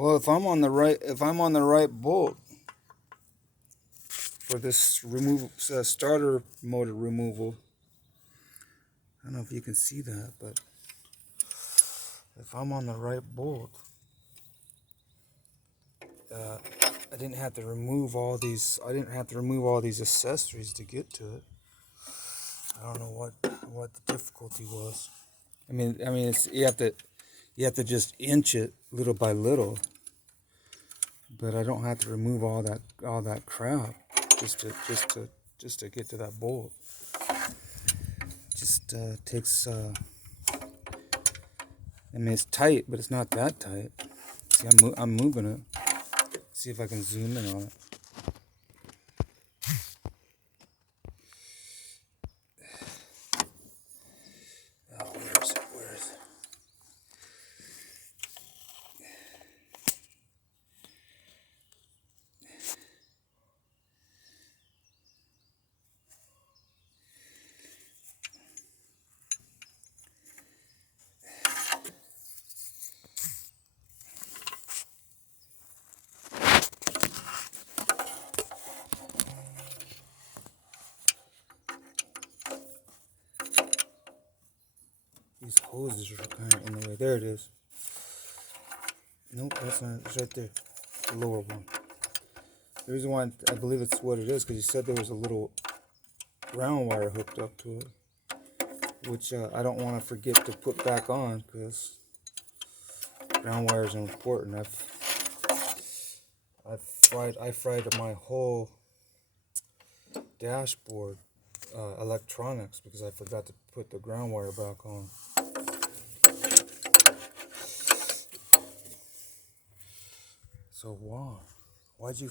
Well, if I'm on the right bolt for this starter motor removal, I don't know if you can see that, but if I'm on the right bolt, I didn't have to remove all these. I didn't have to remove all these accessories to get to it. I don't know what the difficulty was. I mean, it's, you have to just inch it little by little. But I don't have to remove all that crap just to get to that bolt. Just takes. I mean, it's tight, but it's not that tight. See, I'm moving it. See if I can zoom in on it. Oh, where is it? Where is it? These hoses are kind of in the way. There it is. Nope, that's not. It's right there. The lower one. The reason why I believe it's what it is because you said there was a little ground wire hooked up to it, which I don't want to forget to put back on because ground wires are important. I fried my whole dashboard electronics because I forgot to put the ground wire back on. So why'd you